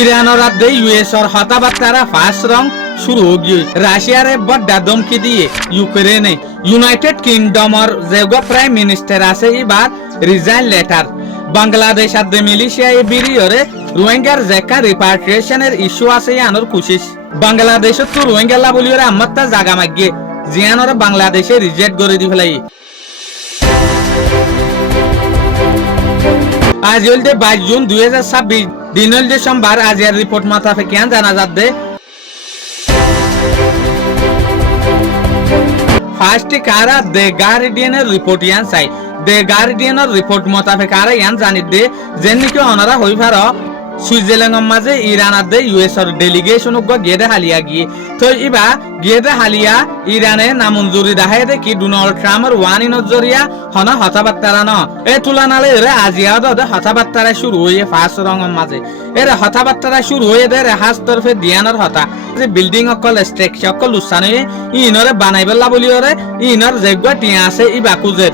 ইরানের রাজ্যে ইউএসর হতাবার্তারা ফাঁস রং শুরু গিয়ে রাশিয়ারে বড্ডা ধমকি দিয়ে ইউক্রেনে ইউনাইটেড কিংডমর যেগো প্রাইম মিনিস্টার আছে এবার রিজাইন লেটার বাংলাদেশ আদে মিলিশিয়া এ বিরিয়রে রোহিঙ্গার জেকা রিপাট্রিয়েশনের ইস্যু আছে আনোর কুশিস বাংলাদেশত তো রোহিঙ্গা লাবলিয়রে আমাত্তা জাগা মাগিয়ে জিয়ানরে বাংলাদেশে রিজেক্ট করে দি ফেলাই আজ হলতে 22 জুন 2026 দিন হলতে সোমবার আজিয়ার রিপোর্ট মাথাফে কেন জানা যাচ্ছে ফার্স্টে কারা দে গার্ডিয়ানের রিপোর্ট ইয়ান চাই দে গার্ডিয়ানের রিপোর্ট মোতাবেক কারা ইয়ান জানি দে যেন নাকি ওনারা হইবার সুইজারল্যান্ডের মাঝে ইরান আদে ইউএসর ডেলিগেশন গিয়ে হালিয়া গিয়ে তো ইবা গিয়ে হালিয়া ইরানে নামঞ্জুরি দেখায় দেখি ডোনাল্ড ট্রাম্পের ওয়ানিনের জরিয়া হনা হতাবার্তারা ন এ তুলনালে এরে আজিয়া দে হতাবার্তারা শুরু হয়ে ফার্স্ট রঙের মাঝে এর হতাবার্তারা শুরু হয়ে দে রেহাজ তরফে দিয়ানোর হতা যে বিল্ডিং অকল স্ট্রাকচার অকল উসানে ইনরে বানাইবেলা বলি ওরে ইনর যেগুয়া টিয়া আছে ই বাকুজের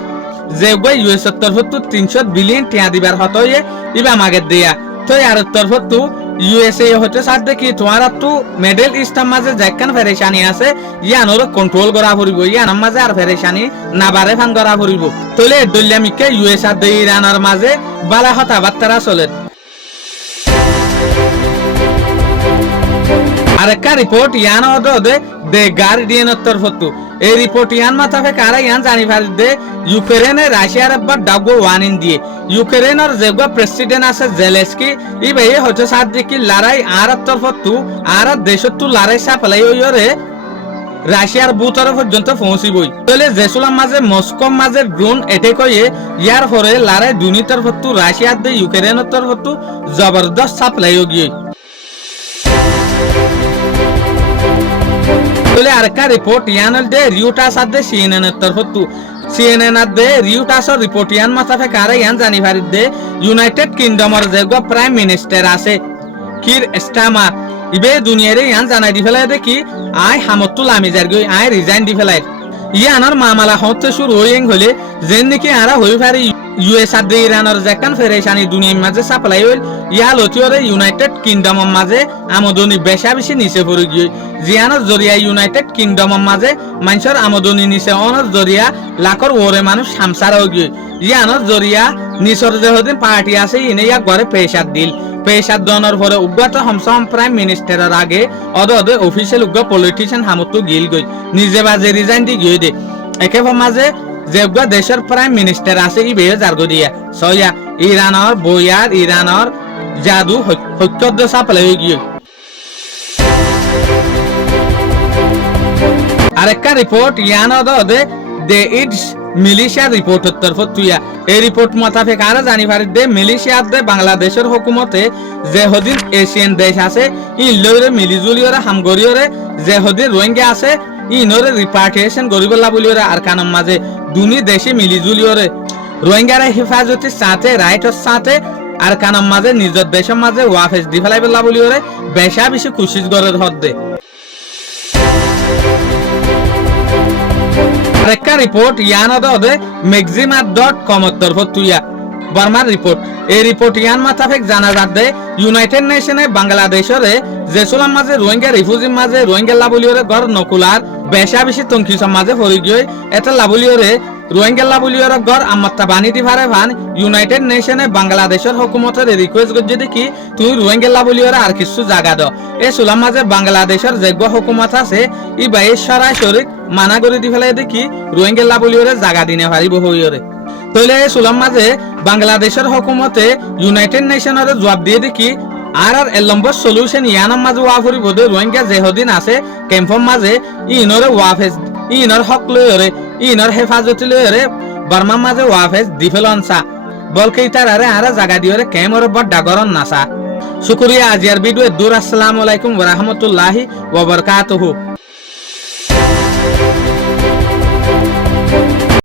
যেগুয়া ইউএসর তরফে 300 বিলিয়ন টিয়া দিবার হতয়ে ইবা মাগে দিয়া তো আর তরফ তো ইউএসএ হতে সাথ দেখি তোমার তো মিডল ইস্টের মাঝে যেখান ফেরেশানি আছে ইয়ানোর কন্ট্রোল করা পড়িব ইয়ানোর মাঝে আর ফেরেশানি না বারে ফান করা পড়িব তলে দলিয়ামিকে ইউএস আর ইরানের মাঝে বালা হতাবার্তা চলে আরেকটা রিপোর্ট ইয়ান দে দে গার্ডিয়ানের তরফ তো এই রিপোর্ট ইয়ান মাথাফে কারা ইয়ান জানি পারি দে ইউক্রেনে রাশিয়ার একবার ডাগো ওয়ানিন দিয়ে ইউক্রেনের যেগো প্রেসিডেন্ট আছে জেলেস্কি ইবে হচ্ছে সাত দেখি লড়াই আর তরফ তো আর দেশত তো লড়াই সাপলাই হইরে রাশিয়ার বুতর পর্যন্ত পৌঁছিবই তলে জেসুলাম মাঝে মস্কো মাঝে ড্রোন এটেক হয়ে ইয়ার পরে লড়াই দুনি তরফ তো রাশিয়ার দে ইউক্রেনের তরফ তো জবরদস্ত সাপ্লাই গিয়ে তলে আরেকটা রিপোর্ট ইয়ান দে রিউটাস আদে সিএনএন এর তরফ তো সিএনএন আদে রিউটাসর রিপোর্ট ইয়ান মাথাফে কারে ইয়ান জানি পারি দে ইউনাইটেড কিংডমর যেগো প্রাইম মিনিস্টার আছে কির স্টামার ইবে দুনিয়ারে ইয়ান জানাই দি ফেলাই দেখি আই হামতুল আমিজার গই আই রিজাইন দি ফেলাই ইয়ানোর মামলা হতে শুরু হইং হলে যেন নাকি আরা হই পারি ইউএস আদে ইরানের যেখান ফেরেশানি দুনিয়ার মাঝে সাপ্লাই হইল ইয়া লতিওরে ইউনাইটেড কিংডমের মাঝে আমদনি বেশা বেশি নিচে পড়ে গিয়ে জিয়ানোর জরিয়া ইউনাইটেড কিংডমের মাঝে মানুষের আমদনি নিচে অনর জরিয়া লাখর ওরে মানুষ সামসার হয়ে গিয়ে ইয়ানোর জরিয়া নিচর যেদিন পার্টি আছে ইনে ইয়া ঘরে পেশাদ দিল পেশাদ দনের পরে উগ্রত হমসম প্রাইম মিনিস্টারের আগে অদে অফিসিয়াল উগ্র পলিটিশিয়ান হামতো গিল গই নিজে বাজে রিজাইন দি গিয়ে দে একে মাঝে যেগুলা দেশের প্রাইম মিনিস্টার আছে ই বেয়ে জার্গো দিয়া সয়া ইরানের বইয়ার ইরানের জাদু হত্যদ সাপলে হয়ে গিয়ে আরেকটা রিপোর্ট ইয়ান দে দে ইটস মিলিশিয়া রিপোর্টের তরফ তুইয়া এই রিপোর্ট মোতাবেক আর জানি পারি দে মিলিশিয়া দে বাংলাদেশের হুকুমতে যে হদিন এশিয়ান দেশ আছে ই লইরে মিলিজুলিয়রে হামগরিয়রে যে হদিন রোহিঙ্গা আছে ইনরে রিপাট্রিয়েশন গরিবল্লা বলিওরে আর কানম মাঝে দুনি দেশে মিলিজুলিওরে রোহিঙ্গার হেফাজতের সাথে রাইটের সাথে আর কানম মাঝে নিজের দেশের মাঝে ওয়াফেস দি ফেলাইবেল্লা বলিওরে বেশা বেশি খুশিস গরের হদ্দে আরেকটা রিপোর্ট ইয়ান দে ম্যাক্সিমা.com এর তরফ তুইয়া বর্মার রিপোর্ট এই রিপোর্ট ইয়ান মাথাফেক জানা যাচ্ছে ইউনাইটেড নেশনে বাংলাদেশের জেসুলাম মাঝে রোহিঙ্গা রিফিউজির মাঝে রোহিঙ্গা লাবলিওরে গড় নকুলার বেশা বেশি তঙ্কি সমাজে ফরি গিয়ে এটা লাবলিওরে রোহিঙ্গা লাবলিওরে গড় আমাত্তা বানি দি ভারে ভান ইউনাইটেড নেশনে বাংলাদেশের হুকুমতের রিকোয়েস্ট করছে দেখি তুই রোহিঙ্গা লাবলিওরে আর কিছু জায়গা দাও এই সুলাম মাঝে বাংলাদেশের যেগো হুকুমত আছে ই বাই সরাসরি মানা করে দি ফেলাই দেখি রোহিঙ্গা লাবলিওরে জায়গা দিনে পারিব হইরে তইলে সুলাম মাঝে বাংলাদেশের হুকুমতে ইউনাইটেড নেশনের জবাব দিয়ে দেখি আর এর নম্বর সলিউশন ইয়ানোর মাঝে ওয়াফরি বোধে রোহিঙ্গা যেহদিন আছে ক্যাম্পর মাঝে ইনরে ওয়াফেস ইনর হক লইরে ইনর হেফাজত লইরে বর্মার মাঝে ওয়াফেস দিফেলনসা বলকে তারারে আর জায়গা দিওরে ক্যামর বড় ডাগরন নাসা শুকরিয়া আজিয়ার ভিডিও দূর আসসালামু আলাইকুম ওয়া রাহমাতুল্লাহি ওয়া বারাকাতুহু।